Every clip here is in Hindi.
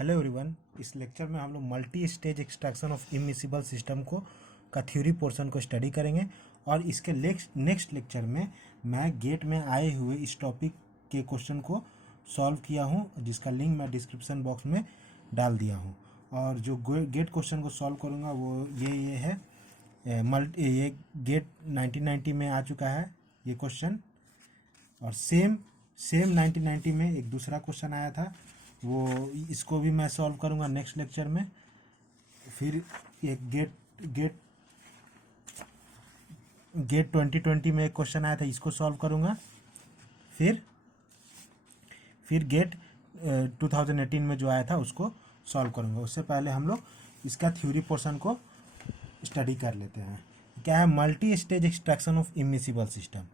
Hello everyone. इस लेक्चर में हम लोग multi stage extraction of immiscible system को का थ्योरी पोर्शन को स्टडी करेंगे और इसके नेक्स्ट लेक्चर में मैं गेट में आए हुए इस टॉपिक के क्वेश्चन को सॉल्व किया हूं, जिसका लिंक मैं डिस्क्रिप्शन बॉक्स में डाल दिया हूं। और जो गेट क्वेश्चन को सॉल्व करूंगा वो ये है। ये गेट 1990 में आ चुका है ये क्वेश्चन, और सेम 1990 में एक दूसरा क्वेश्चन आया था, वो इसको भी मैं सॉल्व करूंगा नेक्स्ट लेक्चर में। फिर एक गेट 2020 में एक क्वेश्चन आया था, इसको सॉल्व करूंगा। फिर गेट 2018 में जो आया था उसको सॉल्व करूंगा। उससे पहले हम लोग इसका थ्योरी पोर्शन को स्टडी कर लेते हैं। क्या है multi stage extraction of immiscible system.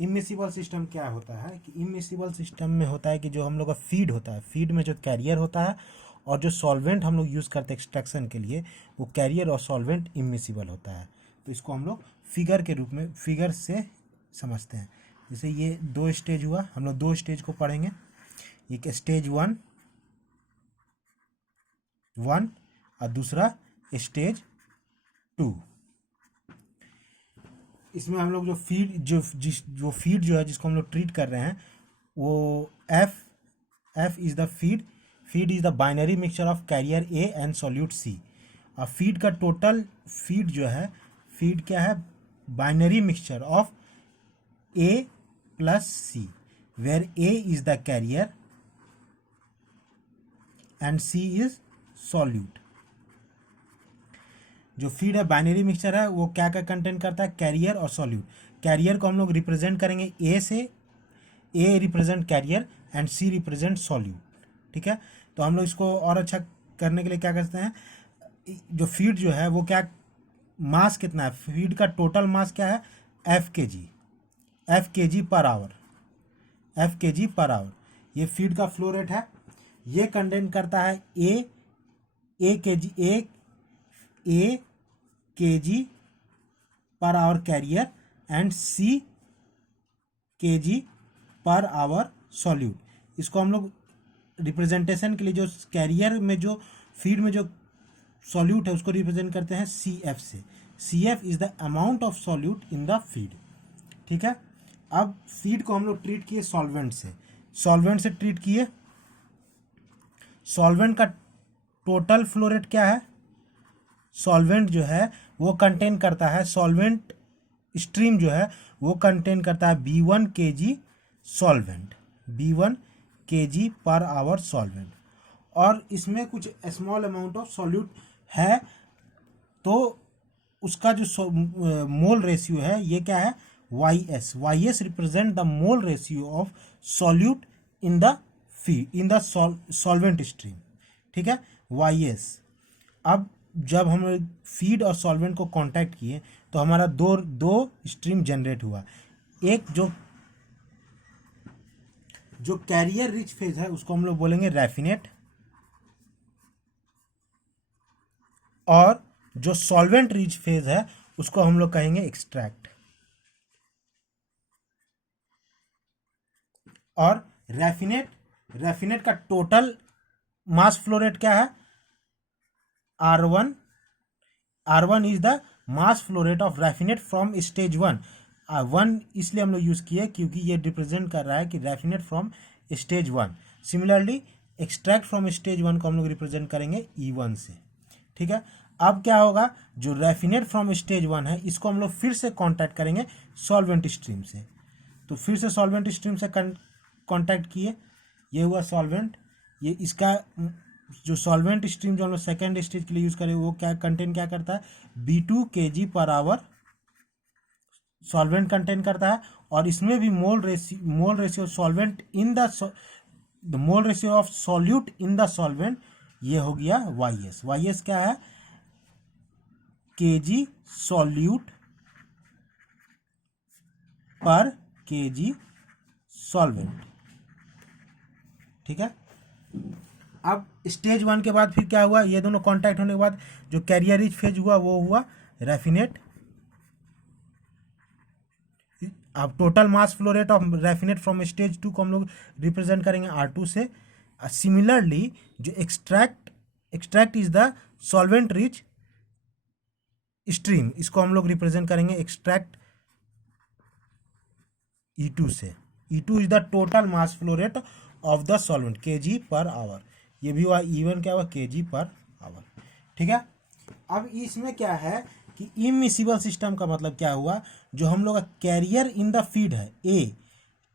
Immiscible system क्या होता है कि इमिसिबल सिस्टम में होता है कि जो हम लोग का फीड होता है, फीड में जो कैरियर होता है और जो सॉल्वेंट हम लोग यूज़ करते हैं एक्सट्रैक्शन के लिए, वो कैरियर और सॉल्वेंट इमिसिबल होता है। तो इसको हम लोग फिगर के रूप में, फिगर से समझते हैं। जैसे ये दो स्टेज हुआ, हम लोग दो स्टेज को पढ़ेंगे। एक स्टेज वन और दूसरा स्टेज टू। इसमें हम लोग जो फीड जो है जिसको हम लोग ट्रीट कर रहे हैं वो F is the feed is the binary mixture of carrier A and solute C. और फीड का टोटल फीड जो है, फीड क्या है, binary mixture of A plus C, where A is the carrier and C is solute. जो फीड है बाइनरी मिक्सचर है वो क्या क्या कंटेंट करता है, कैरियर और सॉल्यूट। कैरियर को हम लोग रिप्रेजेंट करेंगे ए से, A represent carrier and C represent solute. ठीक है, तो हम लोग इसको और अच्छा करने के लिए क्या करते हैं, जो फीड जो है वो क्या, मास कितना है, फीड का टोटल मास क्या है, एफ के जी पर आवर। ये फीड का फ्लो रेट है। ये कंटेंट करता है ए के जी पर आवर कैरियर एंड सी के जी पर आवर सॉल्यूट। इसको हम लोग रिप्रेजेंटेशन के लिए जो कैरियर में जो फीड में जो सॉल्यूट है उसको रिप्रेजेंट करते हैं सी एफ से। C F is the amount of solute in the feed. ठीक है, अब फीड को हम लोग ट्रीट किए सॉल्वेंट से ट्रीट किए। सॉल्वेंट का टोटल फ्लो रेट क्या है, सॉल्वेंट जो है वो कंटेन करता है, सॉल्वेंट स्ट्रीम जो है वो कंटेन करता है B1 kg solvent, B1 kg पर आवर सॉल्वेंट। और इसमें कुछ स्मॉल अमाउंट ऑफ सॉल्यूट है, तो उसका जो मोल रेशियो है ये क्या है, YS represent the mole ratio of solute in the feed in the solvent stream. ठीक है, YS। अब जब हम फीड और सॉल्वेंट को कांटेक्ट किए तो हमारा दो स्ट्रीम जनरेट हुआ। एक जो कैरियर रिच फेज है उसको हम लोग बोलेंगे रैफिनेट, और जो सॉल्वेंट रिच फेज है उसको हम लोग कहेंगे एक्सट्रैक्ट। और रैफिनेट का टोटल मास फ्लो रेट क्या है, R1 is the mass flow rate of raffinate from stage one. इसलिए हम लोग यूज किए क्योंकि ये रिप्रेजेंट कर रहा है कि raffinate from stage one. Similarly extract from stage one को हम लोग रिप्रेजेंट करेंगे E1 से। ठीक है, अब क्या होगा, जो रैफिनेट फ्रॉम स्टेज वन है इसको हम लोग फिर से कॉन्टैक्ट करेंगे सॉल्वेंट स्ट्रीम से। तो फिर से सॉल्वेंट स्ट्रीम से कॉन्टैक्ट किए, ये हुआ सॉल्वेंट। ये इसका जो सॉल्वेंट स्ट्रीम जो हम लोग सेकेंड स्टेज के लिए यूज करें वो क्या कंटेंट क्या करता है, B2 kg पर आवर सॉल्वेंट कंटेंट करता है। और इसमें भी mole ratio solvent in the mole ratio of solute in the solvent, ये हो गया YS क्या है, kg सॉल्यूट पर kg सॉल्वेंट। ठीक है, अब स्टेज वन के बाद फिर क्या हुआ, ये दोनों कांटेक्ट होने के बाद जो कैरियर रिच फेज हुआ वो हुआ रैफिनेट। अब total mass flow rate of raffinate from stage two को हम लोग रिप्रेजेंट करेंगे R2 से। सिमिलरली जो extract is the solvent rich stream, इसको हम लोग रिप्रेजेंट करेंगे एक्सट्रैक्ट E2 से। E2 is the total mass flow rate of the solvent kg पर आवर, ये भी हुआ E1 क्या हुआ kg पर आवर, ठीक है। अब इसमें क्या है कि इमिसिबल सिस्टम का मतलब क्या हुआ, जो हम लोग का कैरियर इन द फीड है A,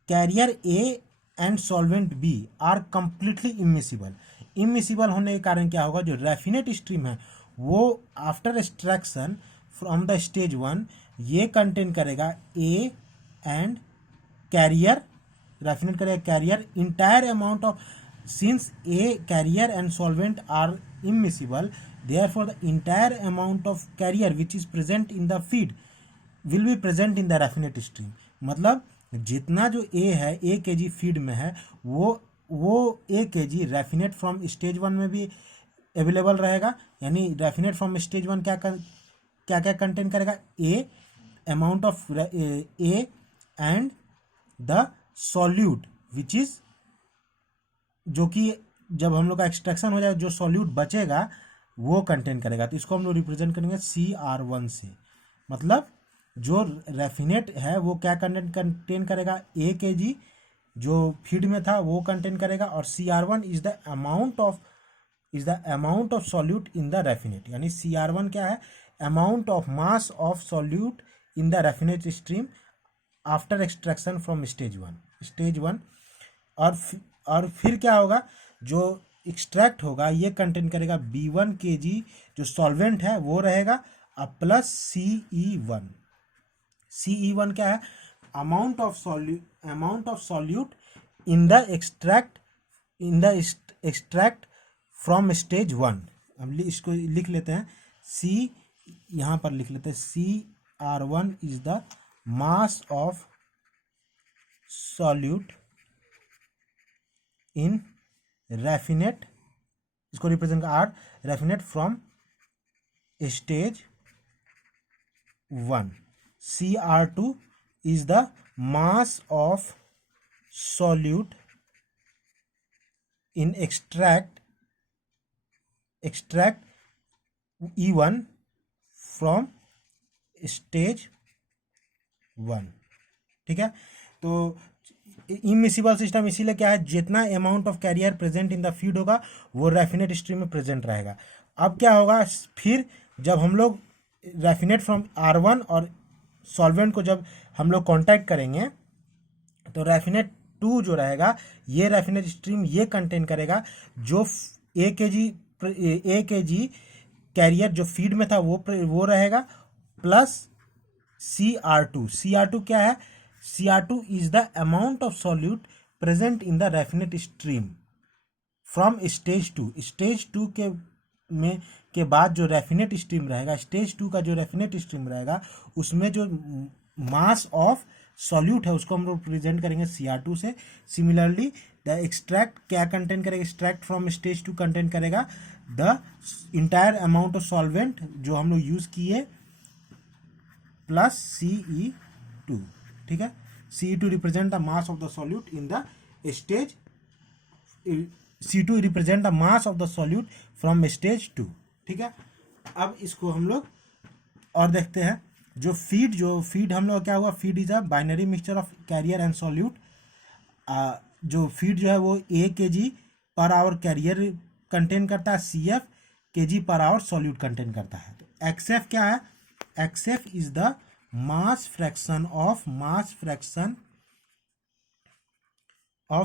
carrier A and solvent B are completely immiscible. Immiscible होने के कारण क्या होगा, जो रैफिनेट स्ट्रीम है वो after extraction from the stage 1 ये कंटेन करेगा ए एंड कैरियर, रैफिनेट करेगा carrier entire amount of, since A carrier and solvent are immiscible, therefore the entire amount of carrier which is present in the feed will be present in the raffinate stream। मतलब जितना जो A है A kg फीड में है वो A kg रैफिनेट फ्रॉम स्टेज 1 में भी अवेलेबल रहेगा, यानी रैफिनेट फ्रॉम स्टेज 1 क्या कंटेन करेगा, A amount of A and the solute which is, जो कि जब हम लोग का एक्सट्रैक्शन हो जाए जो सॉल्यूट बचेगा वो कंटेन करेगा, तो इसको हम लोग रिप्रेजेंट करेंगे CR1 से। मतलब जो रैफिनेट है वो क्या कंटेन करेगा, A kg जो फीड में था वो कंटेन करेगा, और CR1 is the amount of solute in the raffinate, यानी CR1 क्या है, amount of mass of solute in the raffinate stream after extraction from stage 1। और फिर क्या होगा, जो एक्सट्रैक्ट होगा ये कंटेन करेगा B1 kg जो सॉल्वेंट है वो रहेगा, प्लस CE1 क्या है, amount of solute in the extract from stage 1। अब इसको लिख लेते हैं, C यहाँ पर लिख लेते हैं, CR1 is the mass of solute in raffinate, इसको रिप्रेजेंट कर R, raffinate from stage 1। CR2 is the mass of solute in extract E1 from stage 1, ठीक है। तो इमिसिबल सिस्टम इसीलिए क्या है, जितना amount of carrier present in the feed होगा वो रैफिनेट स्ट्रीम में प्रेजेंट रहेगा। अब क्या होगा, फिर जब हम लोग रैफिनेट फ्रॉम R1 और सॉल्वेंट को जब हम लोग कांटेक्ट करेंगे तो रैफिनेट 2 जो रहेगा ये रैफिनेट स्ट्रीम ये कंटेन करेगा जो A kg कैरियर जो फीड में था वो रहेगा, प्लस CR2 क्या है, CR2 is the amount of solute present in the raffinate stream from stage 2। Stage 2 के बाद जो रैफिनेट स्ट्रीम रहेगा, स्टेज 2 का जो रैफिनेट स्ट्रीम रहेगा उसमें जो मास ऑफ सॉल्यूट है उसको हम लोग प्रेजेंट करेंगे CR2 से। सिमिलरली द एक्सट्रैक्ट क्या कंटेन करेगा, एक्सट्रैक्ट फ्रॉम स्टेज 2 कंटेन करेगा the entire amount of solvent जो हम लोग यूज किए, प्लस CE2, ठीक है। CE2 represent the mass of the solute in the stage, C2 represent the mass of the solute from stage 2, ठीक है। अब इसको हम लोग और देखते हैं, जो फीड हम लोग क्या हुआ, feed is a binary mixture of carrier and solute. जो फीड जो है वो A kg पर आवर कैरियर कंटेन करता है, CF kg पर आवर सॉल्यूट कंटेन करता है। तो XF क्या है, XF is the mass fraction of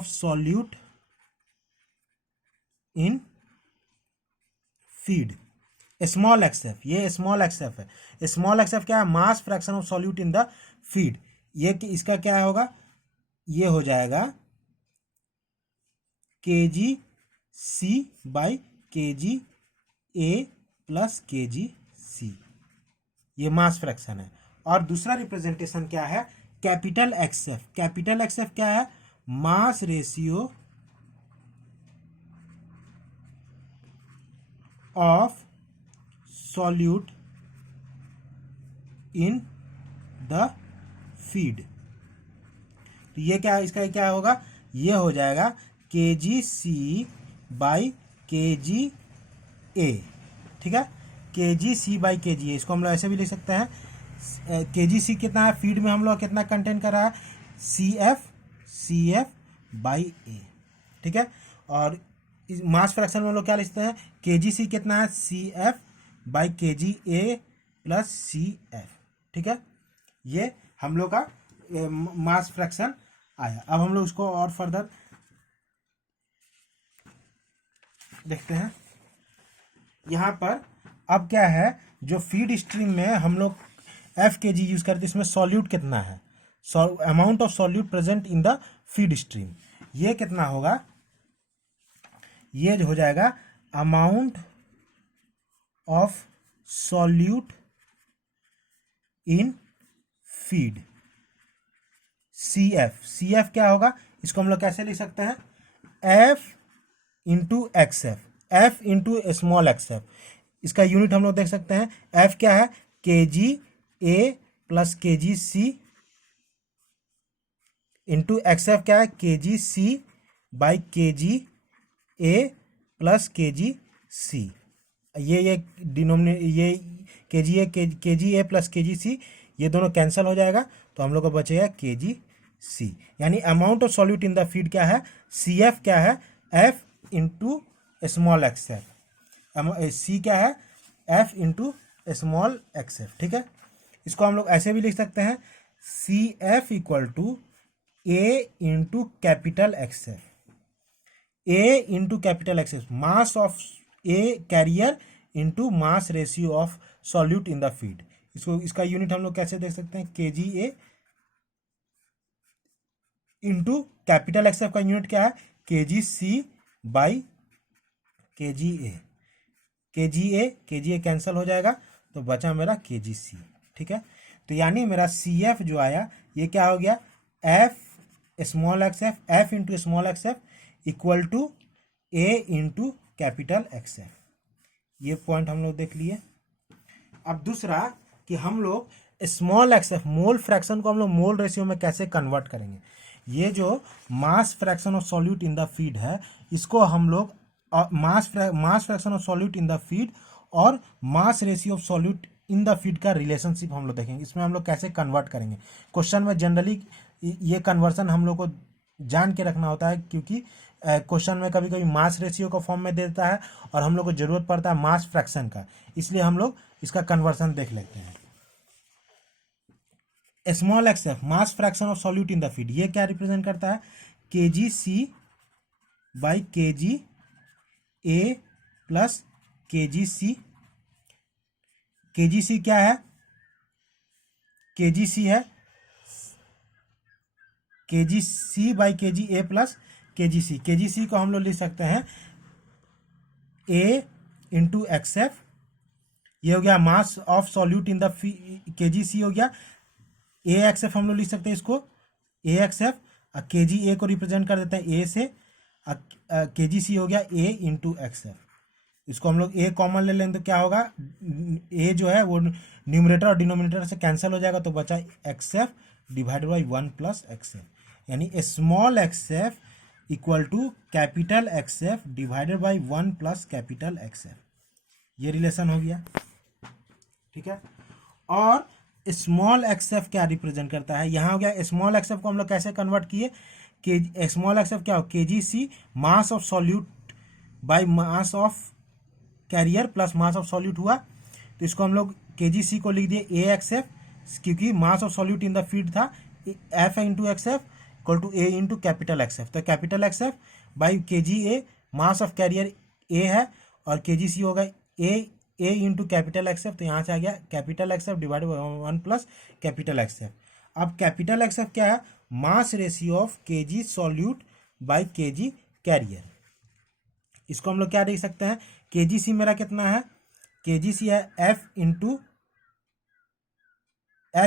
solute in feed, small XF, ये स्मॉल XF है। स्मॉल XF क्या है, mass fraction of solute in the feed. ये इसका क्या होगा, ये हो जाएगा kgC by kgA plus kgC, ये मास फ्रैक्शन है। और दूसरा रिप्रेजेंटेशन क्या है, कैपिटल XF। कैपिटल XF क्या है, mass ratio of solute in the feed. तो ये क्या, इसका क्या होगा, ये हो जाएगा के G C by K G ए, ठीक है, के G C by K G ए। इसको हम लोग ऐसे भी लिख सकते हैं, के जी सी कितना है, फीड में हम लोग कितना कंटेन कर रहा है, सी एफ बाई ए, ठीक है। और मास फ्रैक्शन में हम लोग क्या लिखते हैं, के जी सी कितना है, C F by K G A plus C F, ठीक है। ये हम लोग का मास फ्रैक्शन आया। अब हम लोग उसको और फर्दर देखते हैं। यहाँ पर अब क्या है, जो फीड स्ट्रीम में हम लोग एफ के जी यूज करते हैं, इसमें सॉल्यूट कितना है, amount of solute present in the feed stream, ये कितना होगा, ये जो हो जाएगा amount of solute in feed, C F क्या होगा, इसको हम लोग कैसे लिख सकते हैं, F into X F into small X F. इसका यूनिट हम लोग देख सकते हैं, एफ क्या है, के जी ए प्लस के जी सी इंटू एक्स एफ क्या है, के G C by K G A plus के जी सी। ये डिनोमिनेट, ये के जी ए प्लस के जी सी, ये दोनों कैंसिल हो जाएगा, तो हम लोग को बचेगा के जी सी। यानी amount of solute in the feed क्या है, सी एफ क्या है, F into small X F, C क्या है, F into small X F, ठीक है। इसको हम लोग ऐसे भी लिख सकते हैं, C F equal to A into capital X F, A into capital X F, mass of A carrier into mass ratio of solute in the feed. इसको, इसका यूनिट हम लोग कैसे देख सकते हैं, के जी ए इंटू कैपिटल एक्स एफ का यूनिट क्या है, के G C by K G ए, के जी ए कैंसिल हो जाएगा, तो बचा मेरा के जी सी, ठीक है। तो यानी मेरा सी एफ जो आया, ये क्या हो गया, F small X F, F into small X F equal to A into capital X F. ये पॉइंट हम लोग देख लिए। अब दूसरा कि हम लोग small X F, mole fraction को हम लोग मोल रेशियो में कैसे कन्वर्ट करेंगे। ये जो mass fraction of solute in the feed है, इसको हम लोग mass fraction of solute in the feed और mass ratio of solute in the feed का रिलेशनशिप हम लोग देखेंगे, इसमें हम लोग कैसे कन्वर्ट करेंगे। क्वेश्चन में जनरली ये कन्वर्सन हम लोग को जान के रखना होता है, क्योंकि क्वेश्चन में कभी कभी मास रेशियो का फॉर्म में देता है और हम लोग को जरूरत पड़ता है मास फ्रैक्शन का, इसलिए हम लोग इसका कन्वर्सन देख लेते हैं। Small X F, mass fraction of solute in the feed, ये क्या रिप्रेजेंट करता है, के G C by K G A plus के जी सी। के जी सी क्या है, के जी सी है के G C by K G A plus के जी सी। के जी सी को हम लोग लिख सकते हैं ए इंटू एक्स एफ, ये हो गया mass of solute in the के जी सी हो गया, ए एक्स एफ हम लोग लिख सकते हैं इसको, ए एक्स एफ, के जी ए को रिप्रेजेंट कर देते हैं ए से, के जी सी हो गया ए इंटू एक्स एफ। इसको हम लोग ए कॉमन ले लें तो क्या होगा, ए जो है वो न्यूमरेटर और डिनोमिनेटर से कैंसिल हो जाएगा, तो बचा X F divided by 1 plus X F, यानी small X F equal to capital X F divided by 1 plus capital X F. ये रिलेशन हो गया, ठीक है। और स्मॉल एक्स एफ क्या रिप्रेजेंट करता है, यहाँ हो गया स्मॉल एक्स एफ को हम लोग कैसे कन्वर्ट किए, के स्मॉल एक्स एफ क्या हो, K G C mass of solute by mass of carrier plus mass of solute हुआ, तो इसको हम लोग के जी सी को लिख दिए ए एक्स एफ, क्योंकि mass of solute in the feed था, F into X F equal to A into capital X F, तो capital X F by K G A, mass of carrier ए है और के जी सी होगा ए इंटू कैपिटल एक्स एफ, तो यहाँ से आ गया capital X F divide by 1 plus capital X F. अब कैपिटल एक्स एफ क्या है, मास रेशियो ऑफ के जी solute by K ji career. इसको हम लोग क्या देख सकते हैं, के जी सी मेरा कितना है, के जी सी है F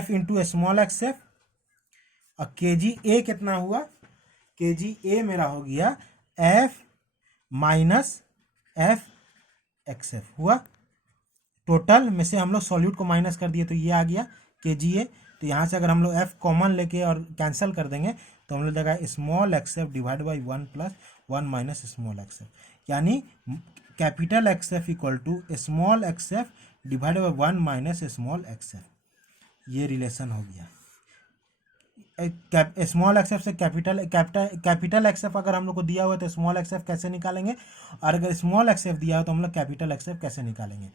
into small X F, और के जी ए कितना हुआ, के जी ए मेरा हो गया F minus F x F हुआ। टोटल में से हम लोग सॉल्यूट को माइनस कर दिए, तो ये आ गया के जी ए, तो यहाँ से अगर हम लोग एफ कॉमन लेके और कैंसिल कर देंगे तो हम लोग देगा small X F divide by 1 plus 1 minus small X F, यानी capital X F equal to small X F divided by 1 minus small X F. ये रिलेशन हो गया। स्मॉल एक्स एफ से कैपिटल एक्स एफ अगर हम लोग को दिया हुआ है तो स्मॉल एक्स एफ कैसे निकालेंगे, और अगर स्मॉल एक्स एफ दिया हो तो हम लोग कैपिटल एक्स एफ कैसे निकालेंगे।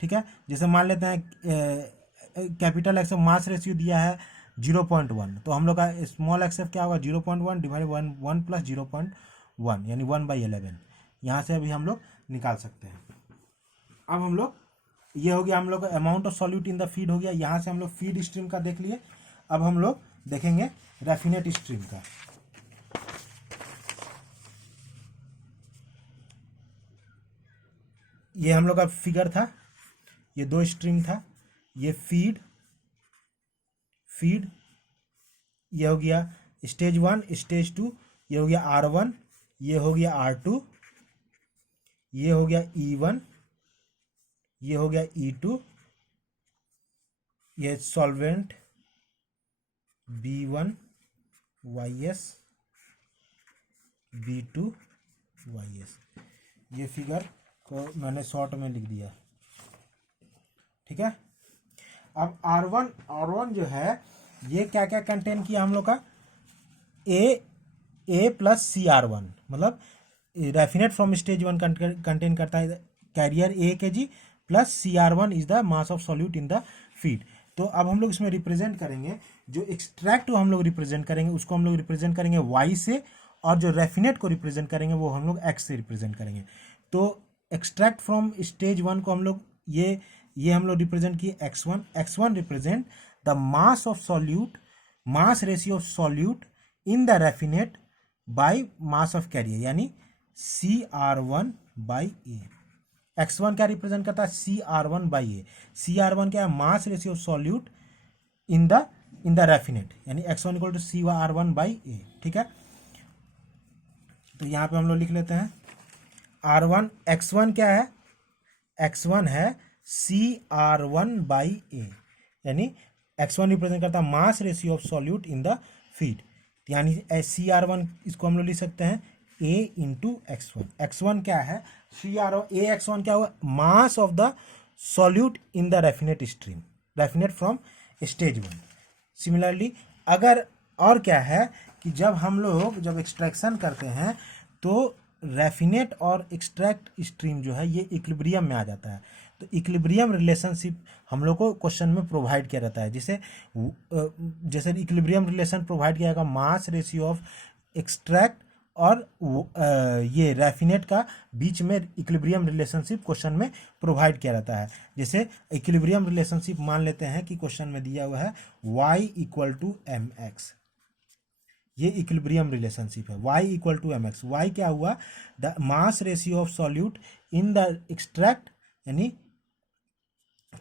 ठीक है, जैसे मान लेते हैं capital X F mass ratio दिया है 0.1, तो हम लोग का स्मॉल एक्स एफ क्या होगा 0.1 डिवाइड 1 प्लस 0.1 यानी 1/11। यहाँ से अभी हम लोग निकाल सकते हैं। अब हम लोग ये हो गया हम लोग amount of solute in the feed हो गया। यहाँ से हम लोग फीड स्ट्रीम का देख लिए। अब हम लोग देखेंगे रैफिनेट स्ट्रीम का। ये हम लोग का फिगर था, ये दो स्ट्रीम था, ये फीड ये हो गया स्टेज 1, स्टेज 2, ये हो गया R1, ये हो गया R2, ये हो गया E1, ये हो गया E2, ये solvent B1 YS B2 YS। ये फिगर को मैंने शॉर्ट में लिख दिया। ठीक है, अब R1 जो है ये क्या क्या कंटेन किया हम लोग का, A प्लस CR1, मतलब रैफिनेट फ्रॉम स्टेज 1 कंटेन करता है carrier A kg plus CR1 is the mass of solute in the feed. तो अब हम लोग इसमें रिप्रेजेंट करेंगे, जो एक्सट्रैक्ट हम लोग रिप्रेजेंट करेंगे उसको हम लोग रिप्रेजेंट करेंगे Y से, और जो रैफिनेट को रिप्रेजेंट करेंगे वो हम लोग X से रिप्रेजेंट करेंगे। तो एक्सट्रैक्ट फ्रॉम स्टेज 1 को हम लोग ये हम लोग रिप्रेजेंट किए x1 represent the mass of solute, mass ratio of solute in the raffinate by mass of carrier, यानी CR1 बाई ए। x1 क्या रिप्रेजेंट करता है, CR1 बाई ए। CR1 क्या है, mass ratio of solute in the raffinate, यानी x1 equal to CR1 by ए। ठीक है, तो यहाँ पे हम लोग लिख लेते हैं R1, x1 क्या है, x1 है CR1 बाई ए, यानी x1 रिप्रेजेंट करता है mass ratio of solute in the feed, यानी CR1 इसको हम लोग लिख सकते हैं A इंटू x1। x1 क्या है, AX1 क्या हुआ, mass of the solute in the raffinate stream, raffinate from stage 1। Similarly अगर और क्या है कि जब एक्सट्रैक्शन करते हैं तो रैफिनेट और एक्सट्रैक्ट स्ट्रीम जो है ये इक्विलिब्रियम में आ जाता है। तो इक्विलिब्रियम रिलेशनशिप हम लोग को क्वेश्चन में प्रोवाइड किया रहता है, जैसे इक्विलिब्रियम रिलेशन प्रोवाइड किया जाएगा मास रेशियो ऑफ एक्सट्रैक्ट और ये रैफिनेट का बीच में इक्विलिब्रियम रिलेशनशिप क्वेश्चन में प्रोवाइड किया रहता है। जैसे इक्विलिब्रियम रिलेशनशिप मान लेते हैं कि क्वेश्चन में दिया हुआ है y इक्वल टू mx, ये इक्विलिब्रियम रिलेशनशिप है y equal to mx। y क्या हुआ, the mass ratio of solute in the extract, यानी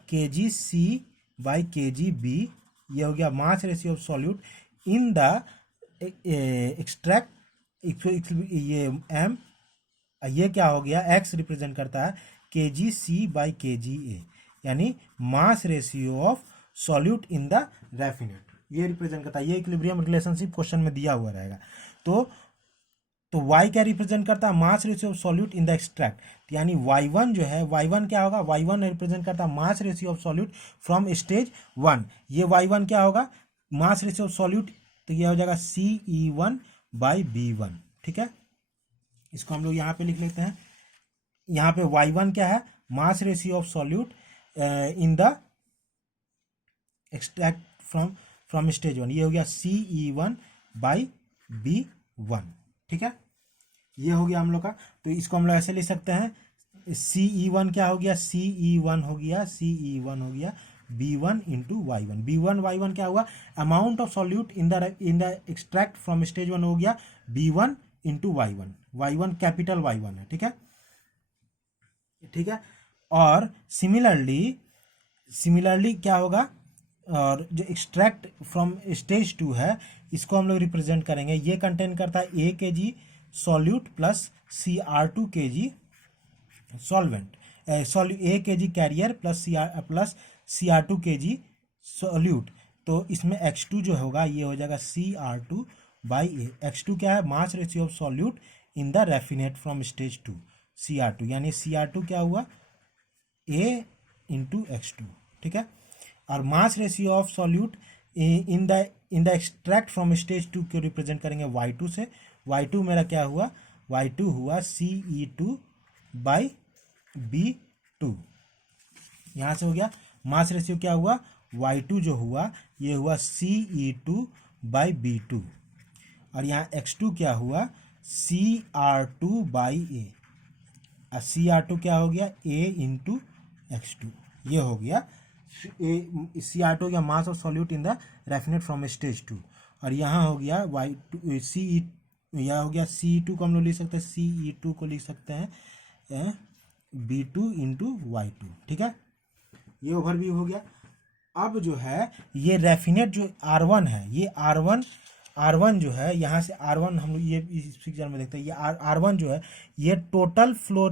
kgc बाई kgb, ये हो गया mass ratio of solute in the extract, ये m, ये क्या हो गया, x रिप्रेजेंट करता है kgc बाई kga, यानी mass ratio of solute in the raffinate, ये रिप्रेजेंट करता है। ये इक्विलिब्रियम रिलेशनशिप क्वेश्चन में दिया हुआ रहेगा। तो y क्या रिप्रेजेंट करता है, mass ratio of solute in the extract, यानी y1 जो है, y1 क्या होगा, y1 रिप्रेजेंट करता है mass ratio of solute from stage 1। ये y1 क्या होगा, मास रेशियो ऑफ सॉल्यूट, तो ये हो जाएगा CE1 बाई B1। ठीक है, इसको हम लोग यहाँ पे लिख लेते हैं। यहाँ पे y1 क्या है, mass ratio of solute in the extract from stage 1, ये हो गया CE1 बाई B1। ठीक है, ये हो गया हम लोग का। तो इसको हम लोग ऐसे लिख सकते हैं, CE1 क्या हो गया, CE1 हो गया B1 into Y1। B1 Y1 क्या हुआ, amount of solute in the extract from stage 1 हो गया B1 into Y1। Y1 capital Y1 है। ठीक है, और सिमिलरली क्या होगा, और जो एक्सट्रैक्ट फ्रॉम स्टेज 2 है इसको हम लोग रिप्रेजेंट करेंगे, ये कंटेन करता है A kg solute plus CR2 kg solvent, A kg carrier plus CR2 kg solute. तो इसमें x2 जो होगा ये हो जाएगा CR2 बाई A। x2 क्या है, mass ratio of solute in the raffinate from stage 2 Cr2, यानी Cr2 क्या हुआ A इंटू X2, ठीक है। और mass ratio of solute in the extract from stage 2 को रिप्रेजेंट करेंगे Y2 से। Y2 मेरा क्या हुआ, Y2 हुआ Ce2/B2, यहाँ से हो गया। मास रेशियो क्या हुआ, Y2 जो हुआ ये हुआ Ce2/B2, और यहाँ X2 क्या हुआ Cr2/A, और Cr2 क्या हो गया A इंटू X2, ये हो गया Cr2 हो गया mass of solute in the raffinate from stage 2, और यहाँ हो गया Y2 Ce, यह हो गया Ce2 को हम लोग लिख सकते हैं, Ce2 को लिख सकते हैं B2 इंटू Y2, ठीक है। ये ओवरव्यू हो गया। अब जो है ये रैफिनेट जो R1 है, ये R1 जो है, यहाँ से R1 हम लोग ये इस पिक्चर में देखते हैं, ये R1 जो है ये टोटल फ्लो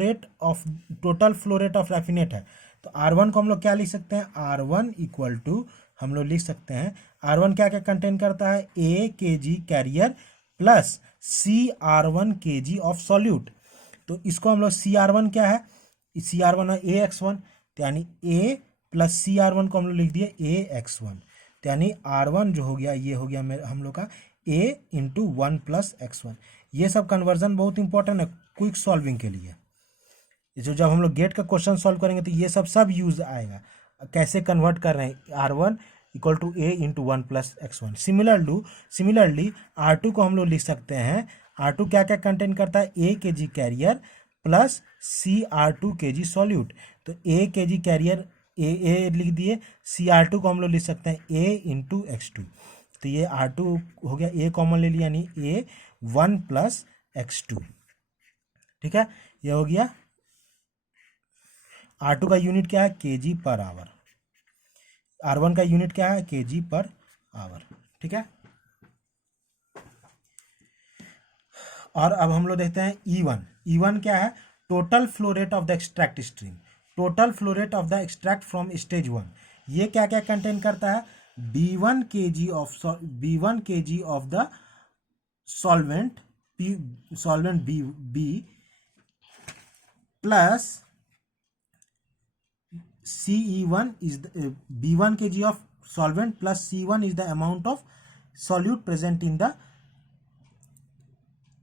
रेट ऑफ रैफिनेट है। तो R1 को हम लोग क्या लिख सकते हैं, R1 इक्वल टू हम लोग लिख सकते हैं, R1 क्या क्या कंटेन करता है, A kg carrier plus Cr1 kg of solute. तो इसको हम लोग Cr1 क्या है, Cr1 है AX1, तो यानी A प्लस Cr1 को हम लोग लिख दिए AX1, तो यानी R1 जो हो गया ये हो गया हम लोग का A इंटू 1 प्लस X1। ये सब कन्वर्जन बहुत इंपॉर्टेंट है क्विक सॉल्विंग के लिए, जो जब हम लोग गेट का क्वेश्चन सॉल्व करेंगे तो ये सब यूज आएगा, कैसे कन्वर्ट कर रहे हैं R1 equal to A into 1 plus X1। Similarly R2 को हम लोग लिख सकते हैं, R2 क्या क्या कंटेन करता है, A kg carrier plus Cr2 kg solute. तो A kg कैरियर A लिख दिए, Cr2 को हम लोग लिख सकते हैं A इंटू X2, तो ये R2 हो गया, A कॉमन ले लिया यानी A 1 प्लस X2, ठीक है। ये हो गया। R2 का यूनिट क्या है, kg पर आवर, R1 का यूनिट क्या है, kg पर आवर, ठीक है। और अब हम लोग देखते हैं E1 क्या है, total flow rate of the extract stream, total flow rate of the extract from stage 1। ये क्या क्या कंटेन करता है, B1 kg of the solvent B plus Ce1 is the B1 kg of solvent plus C1 is the amount of solute present in the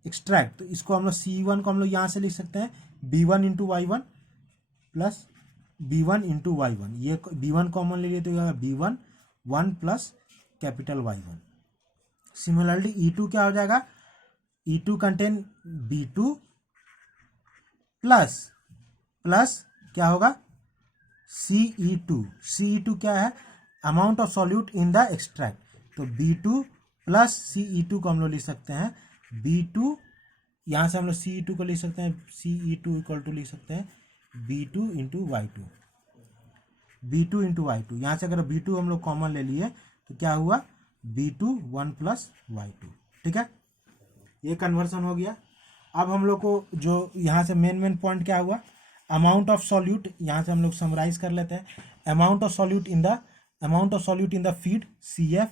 extract। तो इसको हम लोग C1 को हम लोग यहाँ से लिख सकते हैं B1 into Y1 plus B1 into Y1, ये B1 कॉमन ले लिए तो B1 1 plus capital Y1। Similarly E2 क्या हो जाएगा, E2 कंटेन B2 प्लस क्या होगा Ce2 क्या है, amount of solute in the extract. तो B2 प्लस Ce2 को हम लोग लिख सकते हैं B2, यहाँ से हम लोग Ce2 को लिख सकते हैं Ce2 इक्वल टू लिख सकते हैं B2 इंटू Y2, यहाँ से अगर B2 हम लोग कॉमन ले लिए तो क्या हुआ B2 1 प्लस Y2, ठीक है। ये कन्वर्सन हो गया। अब हम लोग को जो यहाँ से मेन पॉइंट क्या हुआ, अमाउंट ऑफ सॉल्यूट, यहाँ से हम लोग समराइज कर लेते हैं, amount of solute in the feed CF,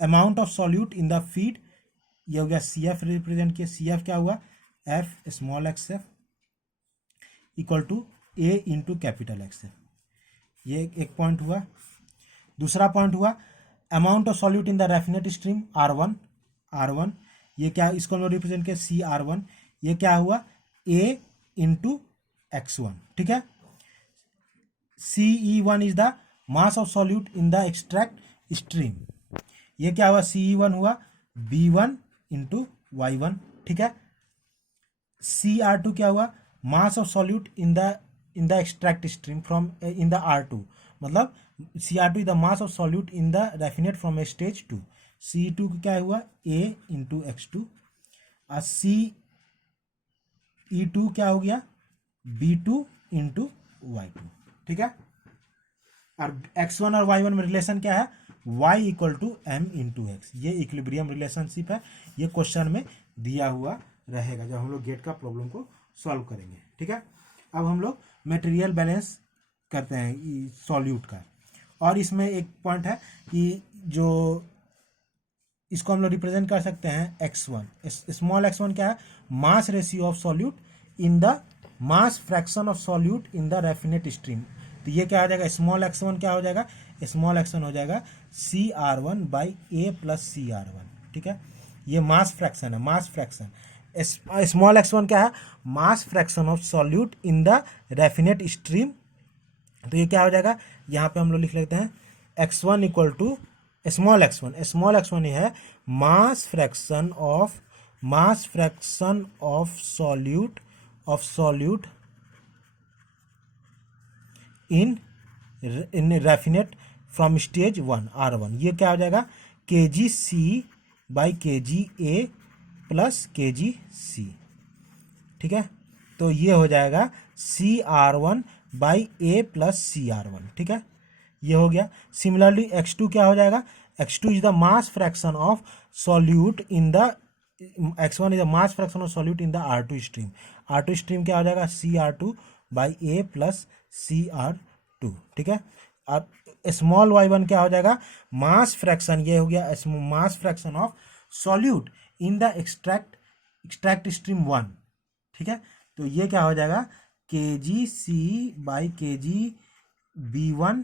amount of solute in the feed, ये हो गया CF रिप्रेजेंट किया, CF क्या हुआ F small xf equal to A into capital XF। ये एक पॉइंट हुआ। दूसरा पॉइंट हुआ amount of solute in the raffinate stream R1, ये क्या, इसको हम लोग रिप्रेजेंट किया Cr1, ये क्या हुआ A इंटू X1, ठीक है। Ce1 is the mass of solute in the extract stream, ये क्या हुआ Ce1 हुआ B1 इंटू Y1, ठीक है। Cr2 क्या हुआ, mass of solute in the extract stream from in the R2, मतलब Cr2 is the mass of solute in the raffinate from stage 2। Ce2 क्या हुआ A इंटू X2, और Ce2 क्या हो गया B2 इंटू Y2, ठीक है। और X1 और Y1 में रिलेशन क्या है, Y equal to M into X, ये इक्विलिब्रियम रिलेशनशिप है। ये क्वेश्चन में दिया हुआ रहेगा जब हम लोग गेट का प्रॉब्लम को सॉल्व करेंगे, ठीक है। अब हम लोग मटेरियल बैलेंस करते हैं सॉल्यूट का, और इसमें एक पॉइंट है कि जो इसको हम लोग रिप्रेजेंट कर सकते हैं x1। स्मॉल x1 क्या है, mass ratio of solute in the mass fraction of solute in the raffinate stream. तो ये क्या हो जाएगा, स्मॉल x1 क्या हो जाएगा, स्मॉल x1 हो जाएगा CR1 by A plus CR1। ठीक है, ये मास फ्रैक्शन है, मास फ्रैक्शन। स्मॉल x1 क्या है, mass fraction of solute in the raffinate stream. तो ये क्या हो जाएगा, यहाँ पे हम लोग लिख लेते हैं x1 equal to small x1 है mass fraction of solute in raffinate from stage 1 R1। ये क्या हो जाएगा, kgC by kgA plus kgC। ठीक है, तो ये हो जाएगा CR1 by A plus CR1। ठीक है, ये हो गया। सिमिलरली x2 क्या हो जाएगा, x2 is the mass fraction of solute in the x1 is the mass fraction of solute in the R2 stream. R2 stream क्या हो जाएगा, CR2 by A plus CR2। ठीक है, और स्मॉल y1 क्या हो जाएगा, मास फ्रैक्शन, ये हो गया mass fraction of solute in the extract stream 1। ठीक है, तो ये क्या हो जाएगा, kgC by kgB1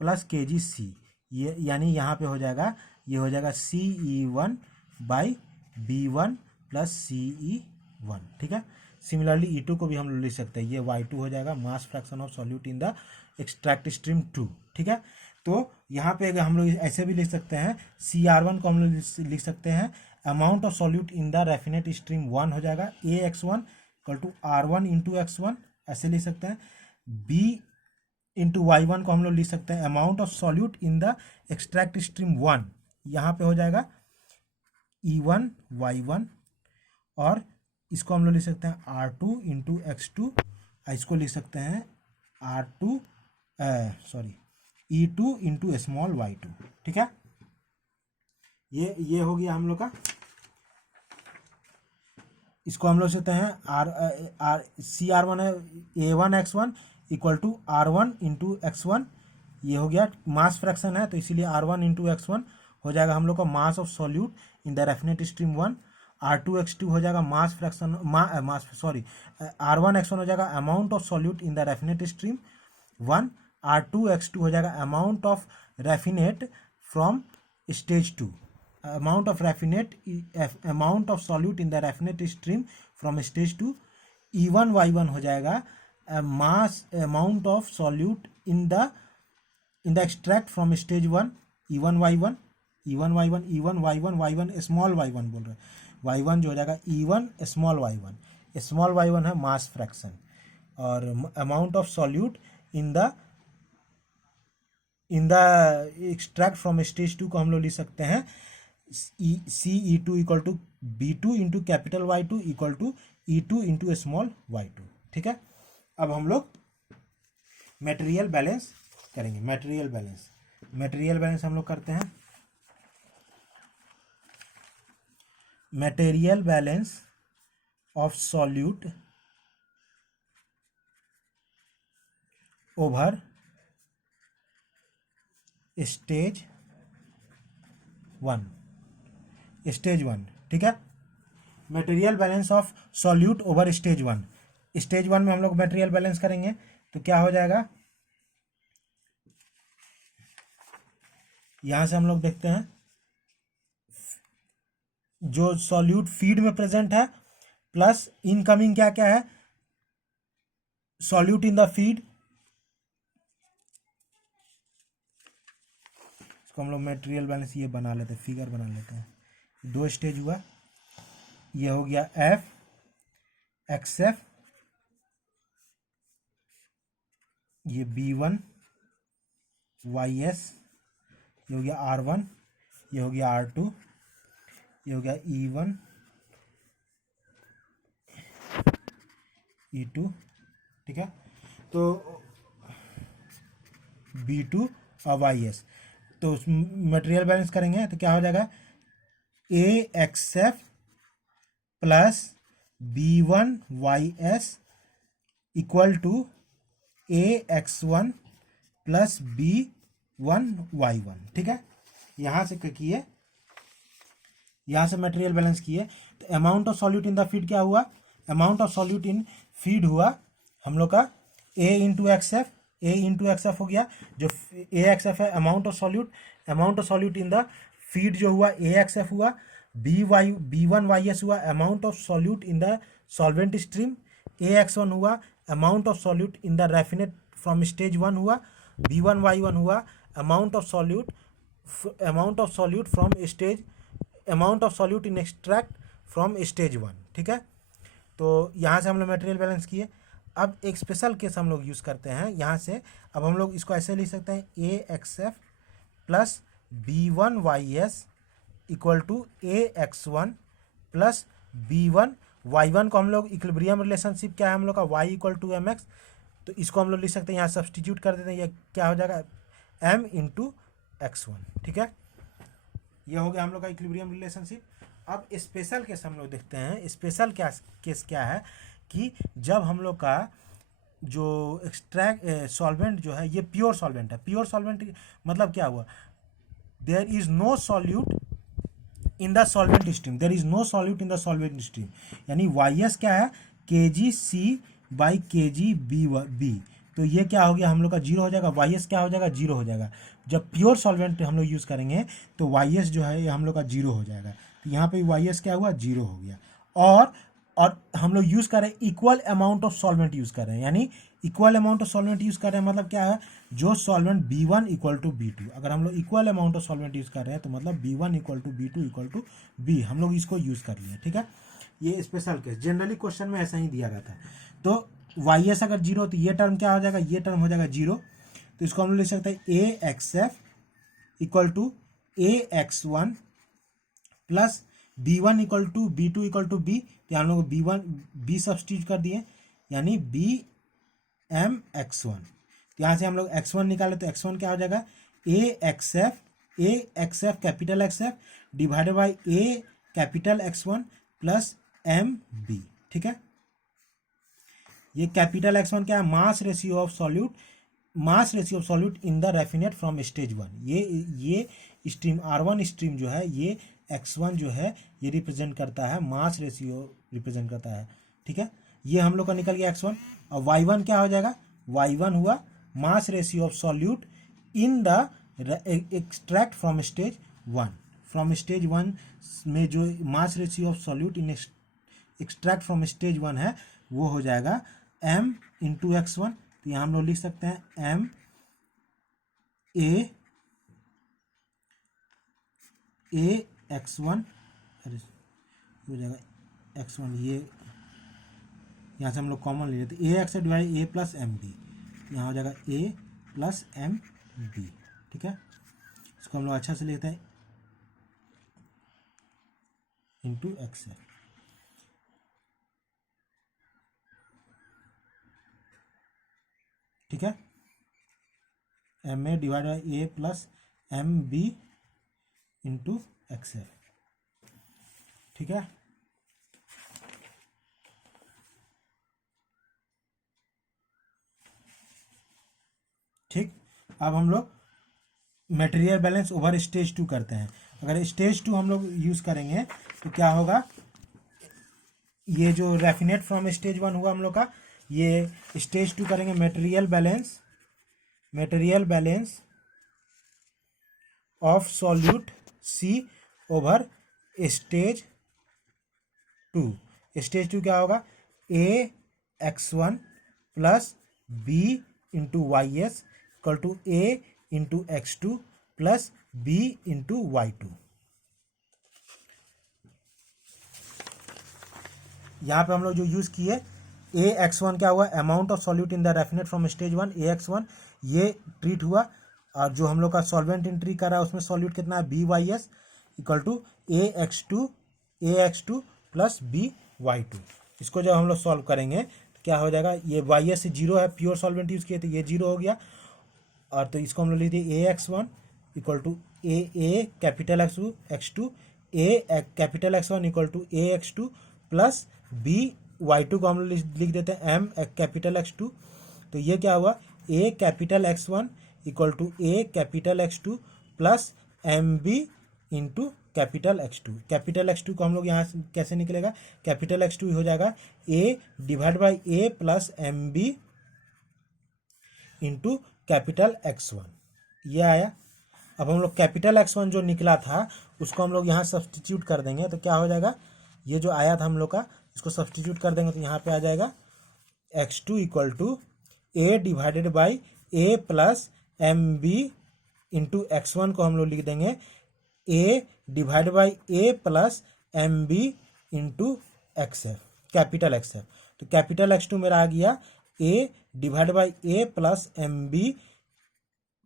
plus kgC। ये यानी यहाँ पे हो जाएगा, ये हो जाएगा CE1 by B1 plus CE1। ठीक है, सिमिलरली E2 को भी हम लोग लिख सकते हैं, ये Y2 हो जाएगा mass fraction of solute in the extract stream 2। ठीक है, तो यहाँ पे हम लोग ऐसे भी लिख सकते हैं, CR1 को हम लोग लिख सकते हैं amount of solute in the raffinate stream 1 हो जाएगा AX1 equal to R1 into x1, ऐसे लिख सकते हैं। B इंटू Y1 को हम लोग लिख सकते हैं amount of solute in the extract stream 1, यहाँ पे हो जाएगा E1 Y1, और इसको हम लोग लिख सकते हैं R2 इंटू x2, इसको लिख सकते हैं E2 इंटू स्मॉल y2। ठीक है, ये हो गया हम लोग का। इसको हम लोग सकते हैं CR1 है A1 x1 equal to R1 into x1। ये हो गया, मास फ्रैक्शन है तो इसीलिए R1 इंटू x1 हो जाएगा हम लोग का mass of solute in the raffinate stream 1। R2 x2 हो जाएगा मास फ्रैक्शन R1 x1 हो जाएगा amount of solute in the raffinate stream 1। R2 x2 हो जाएगा amount of raffinate from stage 2, amount of solute in the raffinate stream from stage 2। E1 Y1 हो जाएगा mass amount of solute in the extract from stage 1। E1 Y1 small y1 बोल रहे हैं, y1 जो हो जाएगा E1 स्मॉल y1 है मास फ्रैक्शन, और amount of solute in the extract from stage 2 को हम लोग लिख सकते हैं CE2 equal to B2 into capital Y2 equal to E2 into small y2। ठीक है, अब हम लोग मटेरियल बैलेंस करेंगे। मटेरियल बैलेंस हम लोग करते हैं। Material balance of solute over stage 1। ठीक है, material balance of solute over stage 1। Stage 1 में हम लोग मटेरियल बैलेंस करेंगे तो क्या हो जाएगा, यहां से हम लोग देखते हैं जो सॉल्यूट फीड में प्रेजेंट है प्लस इनकमिंग क्या क्या है, सॉल्यूट इन द फीड। इसको हम लोग मटेरियल बैलेंस ये बना लेते हैं, फिगर बना लेते हैं। 2 स्टेज हुआ, ये हो गया F XF, ये B1 YS, ये हो गया R1, ये हो गया R2, ये हो गया E1 E2। ठीक है, तो B2 और YS, तो मटेरियल बैलेंस करेंगे तो क्या हो जाएगा AXF plus B1 YS equal to AX1 plus B1 Y1। ठीक है, यहाँ से क्या किए, यहाँ से मटेरियल बैलेंस किए, तो amount of solute in the feed क्या हुआ, amount of solute in feed हुआ हम लोग का A into X F, A into X F हो गया, जो ए एक्स एफ है amount of solute in the feed जो हुआ ए एक्स एफ हुआ, बी वन वाई एस हुआ amount of solute in the solvent stream, A X one हुआ amount of solute in the raffinate from stage one हुआ, बी वन वाई वन हुआ amount of solute from stage, amount of solute in extract from stage one. ठीक है, तो यहाँ से हम लोग मटेरियल बैलेंस किए। अब एक स्पेशल केस हम लोग यूज़ करते हैं यहाँ से। अब हम लोग इसको ऐसे लिख सकते हैं A X F plus B one Y S equal to A X one plus B one Y one को हम लोग इक्विलिब्रियम रिलेशनशिप क्या है हम लोग का Y equal to M X, तो इसको हम लोग लिख सकते हैं यहाँ सब्सटीट्यूट कर देते हैं, ये क्या हो जाएगा एम इंटू एक्स वन। ठीक है, ये हो गया हम लोग का इक्विलिब्रियम रिलेशनशिप। अब स्पेशल केस हम लोग देखते हैं। स्पेशल केस क्या है कि जब हम लोग का जो एक्सट्रैक्ट सॉल्वेंट जो है ये प्योर सॉल्वेंट है, प्योर सॉल्वेंट मतलब क्या हुआ, there is no solute in the solvent stream, there is no solute in the solvent stream, यानी वाई एस क्या है के G C by K G B, तो ये क्या हो गया हम लोग का जीरो हो जाएगा, वाई एस क्या हो जाएगा जीरो हो जाएगा। जब प्योर सॉल्वेंट हम लोग यूज़ करेंगे तो वाई एस जो है ये हम लोग का जीरो हो जाएगा, तो यहाँ पे वाई एस क्या हुआ जीरो हो गया। और हम लोग यूज़ कर रहे हैं equal amount of solvent use कर रहे हैं, यानी equal amount of solvent use कर रहे हैं मतलब क्या है, जो solvent B one equal to B two, अगर हम लोग equal amount of solvent use कर रहे हैं तो मतलब B one equal to B two equal to B, हम लोग इसको यूज़ कर लिए। ठीक है, ये स्पेशल केस, जनरली क्वेश्चन में ऐसा ही दिया रहता है। तो वाई एस अगर जीरो तो ये टर्म क्या हो जाएगा, ये टर्म हो जाएगा जीरो, तो इसको हम लोग लिख सकते हैं A X F equal to A X one plus B one equal to B two equal to B, तो हम लोग बी सब्सटीट्यूट कर दिए यानी बी एम एक्स वन, तो यहाँ से हम लोग एक्स वन निकाले तो एक्स वन क्या हो जाएगा A X F capital X F divided by A capital X one plus M B. ठीक है, ये कैपिटल एक्स वन क्या है, mass ratio of solute in the raffinate from stage one, ये स्ट्रीम R1 स्ट्रीम जो है ये x1 जो है ये रिप्रेजेंट करता है, मास रेशियो रिप्रेजेंट करता है। ठीक है, ये हम लोग का निकल गया x1, और y1 क्या हो जाएगा, y1 हुआ मास ratio of solute in the extract from stage one, from stage one में जो मास ratio of solute in extract from stage one है वो हो जाएगा m इंटू एक्स वन, तो यहाँ हम लोग लिख सकते हैं m ए एक्स वन, अरे हो जाएगा एक्स वन, ये यहाँ से हम लोग कॉमन ले लेते हैं, A x divide A plus M B, यहाँ हो जाएगा ए प्लस एम बी। ठीक है, इसको हम लोग अच्छा से लेते हैं इंटू एक्स है। ठीक है, M A divide by A plus M B into X है। ठीक है, ठीक, अब हम लोग material balance over stage two करते हैं। अगर स्टेज टू हम लोग यूज़ करेंगे तो क्या होगा, ये जो रैफिनेट फ्रॉम स्टेज वन हुआ हम लोग का, ये स्टेज टू करेंगे material balance of solute C over stage two. Stage two क्या होगा, A X one plus B into Y S equal to A into X two plus B into Y two. यहाँ पे हम लोग जो यूज़ किए, ए एक्स वन क्या हुआ, amount of solute in the raffinate from stage one, A X one ये ट्रीट हुआ, और जो हम लोग का सॉल्वेंट एंट्री कर रहा है उसमें सॉल्यूट कितना है, B Y S equal to A X two plus B Y two. इसको जब हम लोग सॉल्व करेंगे तो क्या हो जाएगा, ये वाई एस जीरो है, प्योर सॉल्वेंट यूज़ किए तो ये जीरो हो गया, और तो इसको हम लोग लिखते हैं A X one equal to A capital X two A capital X one equal to A X two plus B Y two को हम लोग लिख देते हैं एम कैपिटल एक्स टू, तो ये क्या हुआ, A capital X one equal to A capital X two plus M B into capital X2। Capital X2 को हम लोग यहाँ से कैसे निकलेगा, कैपिटल X2 हो जाएगा A divide by A plus M B into capital X1। ये आया। अब हम लोग कैपिटल X1 जो निकला था उसको हम लोग यहाँ सब्सटीट्यूट कर देंगे, तो क्या हो जाएगा, ये जो आया था हम लोग का इसको सब्सटीट्यूट कर देंगे तो यहाँ पे आ जाएगा X2 equal to A divided by A plus M B into X1 को हम लोग लिख देंगे A divide by A plus M B into XF, capital XF। तो कैपिटल X2 मेरा आ गया A divide by A plus M B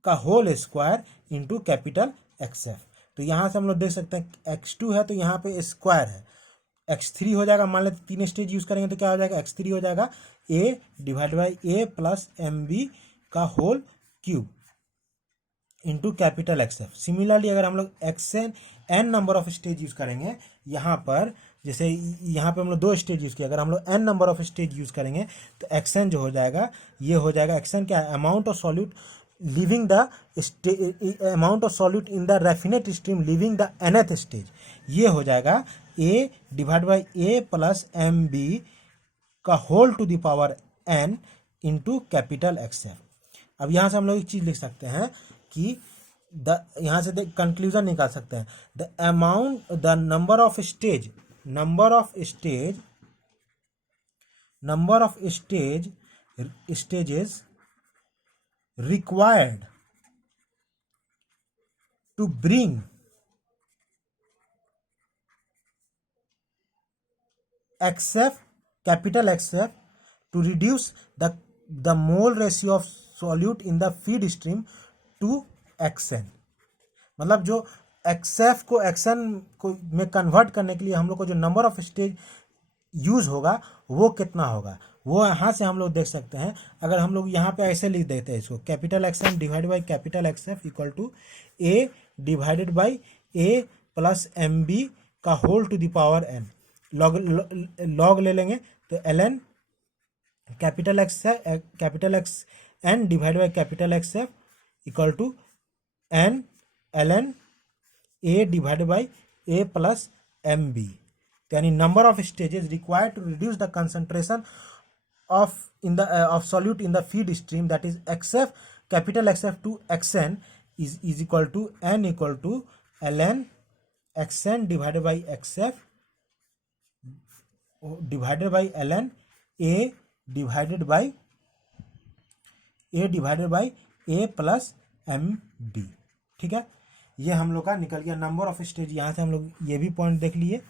का whole square into capital XF। तो यहाँ से हम लोग देख सकते हैं X2 है तो यहाँ पे स्क्वायर है, X3 हो जाएगा, मान लेते 3 स्टेज यूज करेंगे तो क्या हो जाएगा, X3 हो जाएगा A divide by A plus M B का whole cube into capital XF। Similarly अगर हम लोग n number of stage use करेंगे, यहाँ पर जैसे यहाँ पे हम लोग 2 स्टेज यूज किया, अगर हम लोग n number of stage use करेंगे तो xn जो हो जाएगा, ये हो जाएगा xn क्या है, amount of solute leaving the amount of solute in the raffinate stream leaving the nth stage. ये हो जाएगा A divide by A plus M B का whole to the power n into capital XF। अब यहाँ से हम लोग एक चीज लिख सकते हैं कि यहाँ से कंक्लूजन निकाल सकते हैं, the amount the number of stages required to bring XF, capital XF, to reduce the mole ratio of solute in the feed stream to XN। मतलब जो XF को XN को में कन्वर्ट करने के लिए हम लोग को जो नंबर ऑफ स्टेज यूज होगा वो कितना होगा, वो यहाँ से हम लोग देख सकते हैं। अगर हम लोग यहाँ पे ऐसे लिख देते हैं इसको, capital XN divide by capital XF equal to A divided by A plus M B का whole to the power n, log ले लेंगे तो ln capital X n divide by capital XF equal to n ln A divide by A plus M B. यानी number of stages required to reduce the concentration of solute in the feed stream, that is XF, capital XF to XN is equal to n equal to ln XN divided by XF divided by ln A divided by A plus MB। ठीक है, ये हम लोग का निकल गया नंबर ऑफ स्टेज। यहाँ से हम लोग ये भी पॉइंट देख लिए,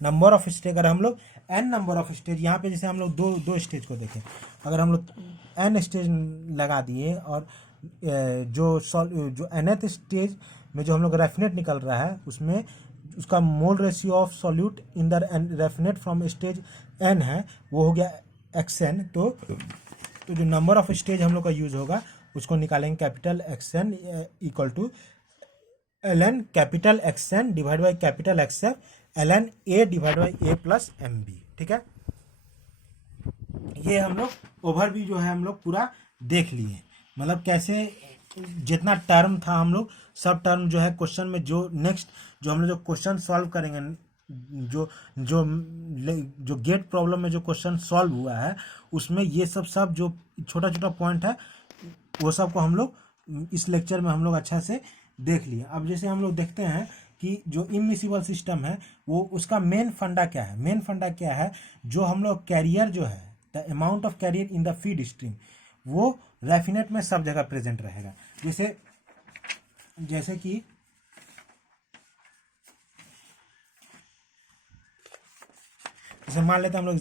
नंबर ऑफ स्टेज अगर हम लोग n नंबर ऑफ स्टेज, यहाँ पे जैसे हम लोग दो स्टेज को देखें, अगर हम लोग n स्टेज लगा दिए और जो nth स्टेज में जो हम लोग रेफिनेट निकल रहा है उसमें उसका mole ratio of solute in the raffinate from stage n है, वो हो गया xn। तो जो नंबर ऑफ स्टेज हम लोग का यूज होगा उसको निकालेंगे capital XN equal to ln capital XN divide by capital XF ln A divide by A plus MB। ठीक है, ये हम लोग ओवरव्यू जो है हम लोग पूरा देख लिए, मतलब कैसे जितना टर्म था हम लोग सब टर्म जो है क्वेश्चन में जो नेक्स्ट जो हम लोग जो क्वेश्चन सॉल्व करेंगे, जो गेट प्रॉब्लम में जो क्वेश्चन सॉल्व हुआ है उसमें ये सब जो छोटा छोटा पॉइंट है वो सब को हम लोग इस लेक्चर में हम लोग अच्छा से देख लिए। अब जैसे हम लोग देखते हैं कि जो इमिसिबल सिस्टम है वो उसका मेन फंडा क्या है, मेन फंडा क्या है, जो हम लोग कैरियर जो है the amount of carrier in the feed stream वो रैफिनेट में सब जगह प्रेजेंट रहेगा। जैसे कि जैसे मान लेते हैं हम लोग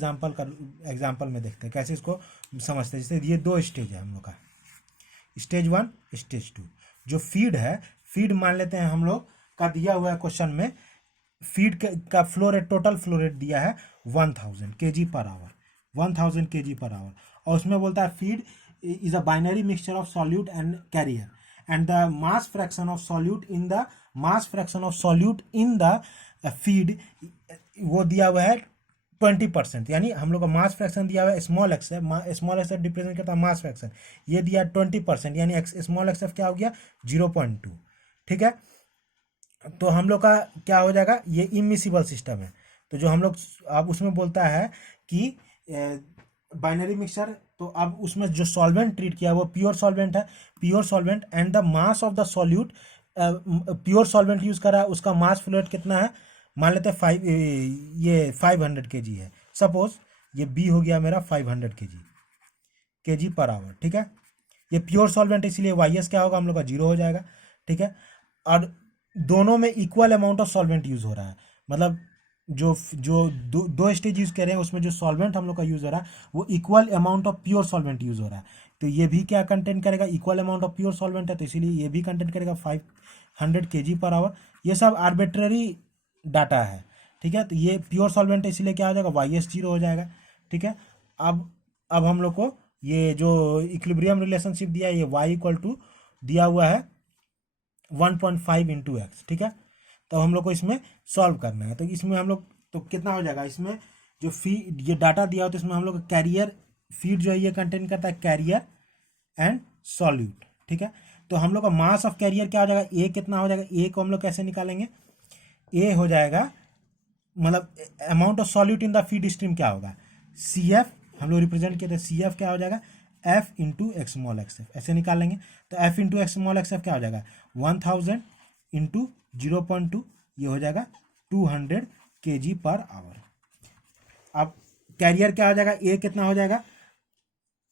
एग्जाम्पल में देखते हैं कैसे इसको समझते हैं। जैसे ये 2 स्टेज है हम लोग का, स्टेज 1 स्टेज 2। जो फीड है, फीड मान लेते हैं हम लोग का दिया हुआ है क्वेश्चन में, फीड का flow rate, total flow rate दिया है 1000 kg पर आवर, 1000 kg पर आवर, और उसमें बोलता है feed is a binary mixture of solute and carrier and the mass fraction of solute in the feed वो दिया हुआ है 20%। यानी हम लोग का मास फ्रैक्शन दिया हुआ है स्मॉल एक्स है, स्मॉल एक्स रिप्रेजेंट करता है मास फ्रैक्शन, ये दिया 20%, यानी स्मॉल एक्स क्या हो गया 0.2। ठीक है, तो हम लोग का क्या हो जाएगा, ये इमिसिबल सिस्टम है। तो जो हम लोग अब उसमें बोलता है कि बाइनरी मिक्सचर, तो अब उसमें जो सॉल्वेंट ट्रीट किया वो प्योर सॉल्वेंट है, pure solvent and the mass of the solute, pure solvent use करा, उसका मास फ्लूइड कितना है, मान लेते हैं 5, ये 500 kg है सपोज, ये बी हो गया मेरा 500 kg पर आवर, ठीक है। ये प्योर सॉल्वेंट इसलिए वाई एस क्या होगा हम लोग का 0 हो जाएगा, ठीक है। और दोनों में equal amount of solvent use हो रहा है, मतलब जो जो दो स्टेज यूज कर रहे हैं उसमें जो सॉल्वेंट हम लोग का यूज हो रहा है वो equal amount of pure solvent use हो रहा है। तो ये भी क्या कंटेंट करेगा, equal amount of pure solvent है, तो इसीलिए ये भी कंटेंट करेगा 500 kg पर आवर। ये सब आर्बिट्ररी डाटा है, ठीक है। तो ये प्योर सॉल्वेंट है इसलिए क्या हो जाएगा, वाई एस 0 हो जाएगा, ठीक है। अब हम लोग को ये जो इक्विलिब्रियम रिलेशनशिप दिया है, ये y इक्वल टू दिया हुआ है 1.5 इंटू एक्स, ठीक है। तो हम लोग को इसमें सॉल्व करना है, तो इसमें हम लोग तो कितना हो जाएगा, इसमें जो फीड ये डाटा दिया हो तो इसमें हम लोग कैरियर फीड जो है ये कंटेन करता है कैरियर एंड सॉल्यूट, ठीक है। तो हम लोग का मास ऑफ कैरियर क्या हो जाएगा, ए कितना हो जाएगा, ए को हम लोग कैसे निकालेंगे, ए हो जाएगा मतलब amount of solute in the feed stream क्या होगा, सी एफ, हम लोग रिप्रेजेंट किए थे, सी एफ क्या हो जाएगा, F into x small X F, ऐसे निकाल लेंगे। तो F into x small X F क्या हो जाएगा, 1000 इंटू 0.2, ये हो जाएगा 200 kg पर आवर। अब कैरियर क्या हो जाएगा, ए कितना हो जाएगा,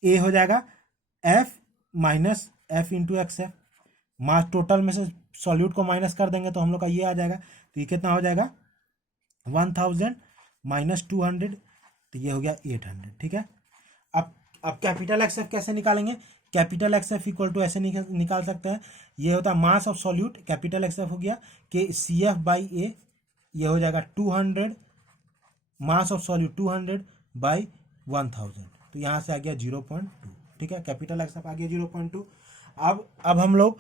ए हो जाएगा F minus F into X F, mass total में से सॉल्यूट को माइनस कर देंगे तो हम लोग का ये आ जाएगा, तो ये कितना हो जाएगा 1000 माइनस 200, तो ये हो गया 800, ठीक है। अब कैपिटल एक्स एफ कैसे निकालेंगे, capital X F equal to ऐसे निकाल सकते हैं, ये होता है mass of solute, capital X F हो गया कि सी एफ बाई ए, ये हो जाएगा 200, मास ऑफ सॉल्यूट 200 बाई 1000, तो यहाँ से आ गया 0.2, ठीक है। कैपिटल एक्स एफ आ गया 0.2। अब हम लोग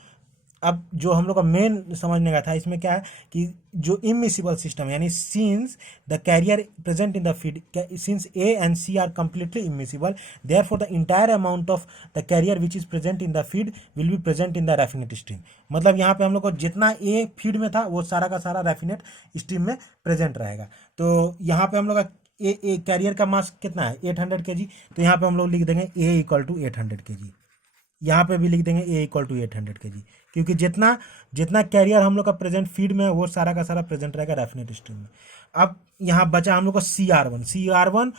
अब जो हम लोग का मेन समझने का था इसमें क्या है कि जो इमिसिबल सिस्टम यानी since the carrier present in the feed, since A and C are completely immiscible, therefore the entire amount of the carrier which is present in the feed will be present in the raffinate stream. मतलब यहाँ पे हम लोग को जितना ए फीड में था वो सारा का सारा रैफिनेट स्ट्रीम में प्रेजेंट रहेगा। तो यहाँ पे हम लोग का ए कैरियर का मास कितना है 800 kg, तो यहाँ पे हम लोग लिख देंगे ए इक्वल टू 800 kg, यहाँ पे भी लिख देंगे ए इक्वल टू 800 kg, क्योंकि जितना जितना कैरियर हम लोग का प्रेजेंट फीड में है वो सारा का सारा प्रेजेंट रहेगा रैफिनेट स्ट्रीम में। अब यहाँ बचा हम लोग का CR1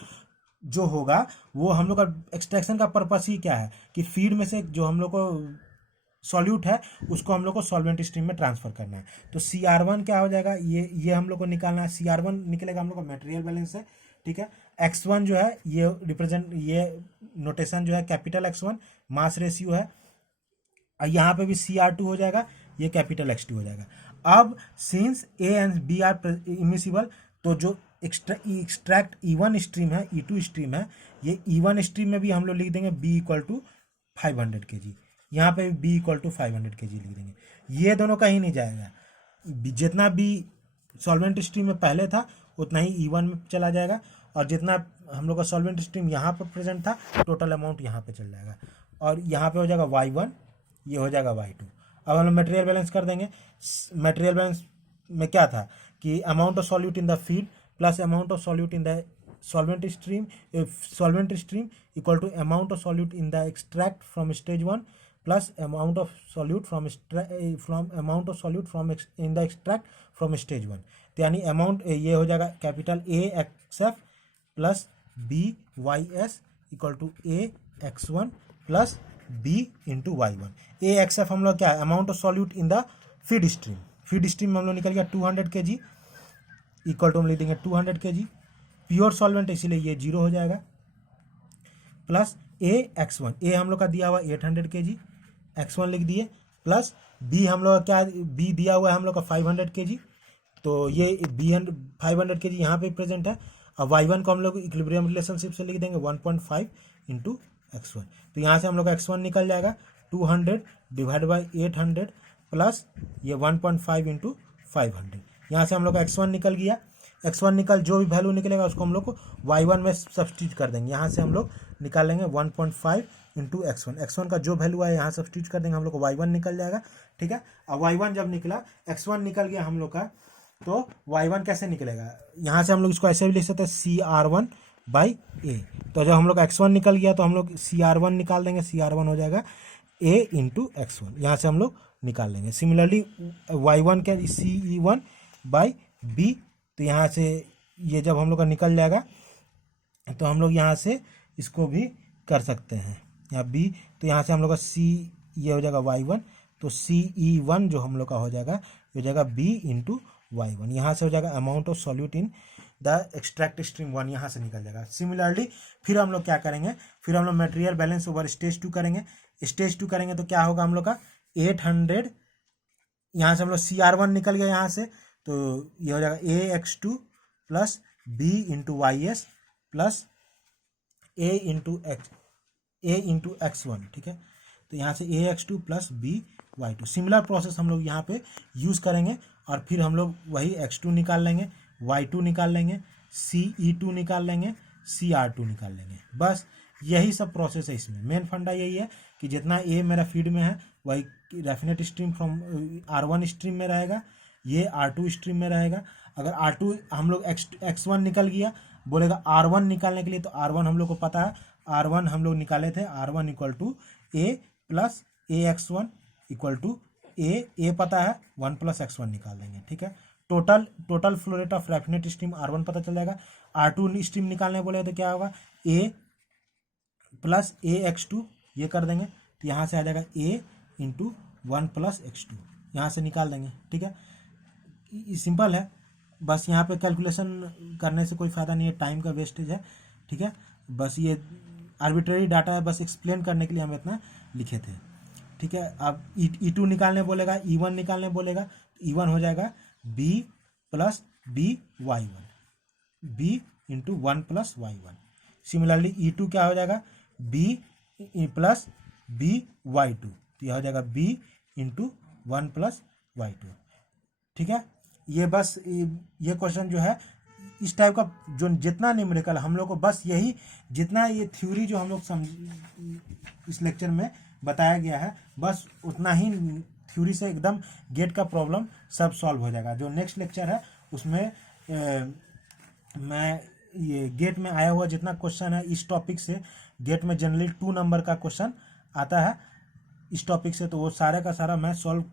जो होगा वो हम लोग का एक्सट्रैक्शन का पर्पस ही क्या है कि फीड में से जो हम लोग को सॉल्यूट है उसको हम लोग को सॉल्वेंट स्ट्रीम में ट्रांसफर करना है। तो CR1 क्या हो जाएगा, ये हम लोग को निकालना है, CR1 निकलेगा हम लोग का मटेरियल बैलेंस से, ठीक है। X1 जो है ये रिप्रेजेंट, ये नोटेशन जो है कैपिटल X1 मास रेशियो है, और यहाँ पे भी CR2 हो जाएगा, ये कैपिटल X2 हो जाएगा। अब since A and B are immiscible, तो जो एक्सट्रैक्ट E1 स्ट्रीम है, E2 स्ट्रीम है, ये E1 स्ट्रीम में भी हम लोग लिख देंगे B इक्वल टू 500 kg, यहाँ पे B इक्वल टू 500 kg लिख देंगे। ये दोनों कहीं नहीं जाएगा, जितना भी सॉल्वेंट स्ट्रीम में पहले था उतना ही E1 में चला जाएगा, और जितना हम लोग का सॉल्वेंट स्ट्रीम यहाँ पर प्रेजेंट था टोटल अमाउंट यहाँ पे चल जाएगा, और यहाँ पे हो जाएगा Y1, ये हो जाएगा Y2। अब हम लोग मटेरियल बैलेंस कर देंगे। मटेरियल बैलेंस में क्या था कि amount of solute in the feed plus amount of solute in the solvent stream equal to amount of solute in the extract from stage 1 plus amount of solute from in the extract from stage 1। तो यानी अमाउंट ये हो जाएगा capital A X F plus B Y S equal to A X one plus B into Y one. A X F हम लोग क्या है, amount of solute in the feed stream में हम लोग निकल गया 200 kg इक्वल टू हम लिख देंगे 200 kg, प्योर सॉल्वेंट इसीलिए ये 0 हो जाएगा, प्लस ए एक्स वन, ए हम लोग का दिया हुआ 800 kg, एक्स वन लिख दिए, प्लस बी हम लोग का क्या, बी दिया हुआ है हम लोग का 500 kg, तो ये बी 500 kg यहाँ पे प्रेजेंट है, और y1 को हम लोग इक्विलिब्रियम रिलेशनशिप से लिख देंगे 1.5 इंटू x1। तो यहाँ से हम लोग का x1 निकल जाएगा 200 डिवाइड बाई 800 प्लस ये 1.5 इंटू 500। यहाँ से हम लोग का x1 निकल गया, x1 निकल जो भी वैल्यू निकलेगा उसको हम लोग को y1 में सब्सटीट्यूट कर देंगे। यहाँ से हम लोग निकाल लेंगे 1.5 इंटू x1, x1 का जो वैल्यू आया यहाँ सब्स्टिट्यूट कर देंगे, हम लोग को y1 निकल जाएगा। ठीक है, अब y1 जब निकला, x1 निकल गया हम लोग का, तो y1 कैसे निकलेगा, यहाँ से हम लोग इसको ऐसे भी लिख सकते हैं CR1/A। तो जब हम लोग x1 निकल गया तो हम लोग CR1 निकाल देंगे, CR1 हो जाएगा A इंटू x1, यहाँ से हम लोग निकाल लेंगे। सिमिलरली y1 क्या, CE1/B, तो यहाँ से ये जब हम लोग का निकल जाएगा तो हम लोग यहाँ से इसको भी कर सकते हैं, यहाँ B, तो यहाँ से हम लोग का C ये हो जाएगा y1, तो CE1 जो हम लोग का हो जाएगा B इंटू y1, यहाँ से हो जाएगा amount of solute in the extract stream 1, यहाँ से निकल जाएगा। सिमिलरली फिर हम लोग क्या करेंगे, फिर हम लोग मटेरियल बैलेंस ओवर स्टेज 2 करेंगे। स्टेज 2 करेंगे तो क्या होगा हम लोग का 800, यहाँ से हम लोग CR1 निकल गया यहाँ से, तो ये हो जाएगा AX2 plus B into YS plus A into X1। ठीक है, तो यहाँ से AX2 plus BY2। Similar process हम लोग यहाँ पे यूज़ करेंगे और फिर हम लोग वही X2 निकाल लेंगे, Y2 निकाल लेंगे, CE2 निकाल लेंगे, CR2 निकाल लेंगे। बस यही सब प्रोसेस है इसमें। मेन फंडा यही है कि जितना A मेरा फीड में है वही रेफिनेट स्ट्रीम फ्रॉम R1 स्ट्रीम में रहेगा, ये R2 स्ट्रीम में रहेगा। अगर R2 हम लोग X1 निकल गया, बोलेगा R1 निकालने के लिए, तो R1 हम लोग को पता है, R1 हम लोग निकाले थे, R1 equal to A plus AX1 equal to A पता है, 1 प्लस X1 निकाल देंगे। ठीक है, total flow rate of raffinate stream R1 पता चल जाएगा। R2 स्ट्रीम निकालने बोले तो क्या होगा, A प्लस AX2 ये कर देंगे, तो यहाँ से आ जाएगा A इंटू 1 प्लस X2, यहाँ से निकाल देंगे। ठीक है, सिंपल है, बस यहाँ पे कैलकुलेशन करने से कोई फ़ायदा नहीं है, टाइम का वेस्टेज है। ठीक है, बस ये आर्बिट्रेरी डाटा है, बस एक्सप्लेन करने के लिए हम इतना लिखे थे। ठीक है, अब E2 निकालने बोलेगा, E1 निकालने बोलेगा, E1 हो जाएगा B plus BY1, B into 1 plus Y1। Similarly E2 क्या हो जाएगा, B प्लस BY2, तो यह हो जाएगा B इंटू 1 प्लस Y2। ठीक है, ये बस ये क्वेश्चन जो है इस टाइप का, जो जितना न्यूमेरिकल हम लोग को, बस यही जितना ये थ्योरी जो हम लोग इस लेक्चर में बताया गया है, बस उतना ही थ्योरी से एकदम गेट का प्रॉब्लम सब सॉल्व हो जाएगा। जो नेक्स्ट लेक्चर है उसमें मैं ये गेट में आया हुआ जितना क्वेश्चन है इस टॉपिक से, गेट में जनरली 2 नंबर का क्वेश्चन आता है इस टॉपिक से, तो वो सारे का सारा मैं सॉल्व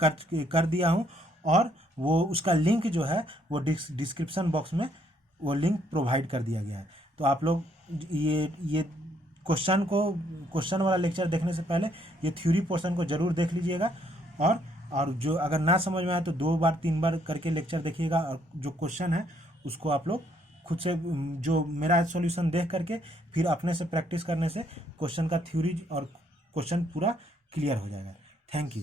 कर दिया हूँ, और वो उसका लिंक जो है वो डिस्क्रिप्शन बॉक्स में वो लिंक प्रोवाइड कर दिया गया है। तो आप लोग ये क्वेश्चन वाला लेक्चर देखने से पहले ये थ्योरी पोर्शन को ज़रूर देख लीजिएगा, और जो अगर ना समझ में आए तो 2 बार 3 बार करके लेक्चर देखिएगा, और जो क्वेश्चन है उसको आप लोग खुद से जो मेरा सॉल्यूशन देख करके फिर अपने से प्रैक्टिस करने से क्वेश्चन का थ्योरी और क्वेश्चन पूरा क्लियर हो जाएगा। Thank you.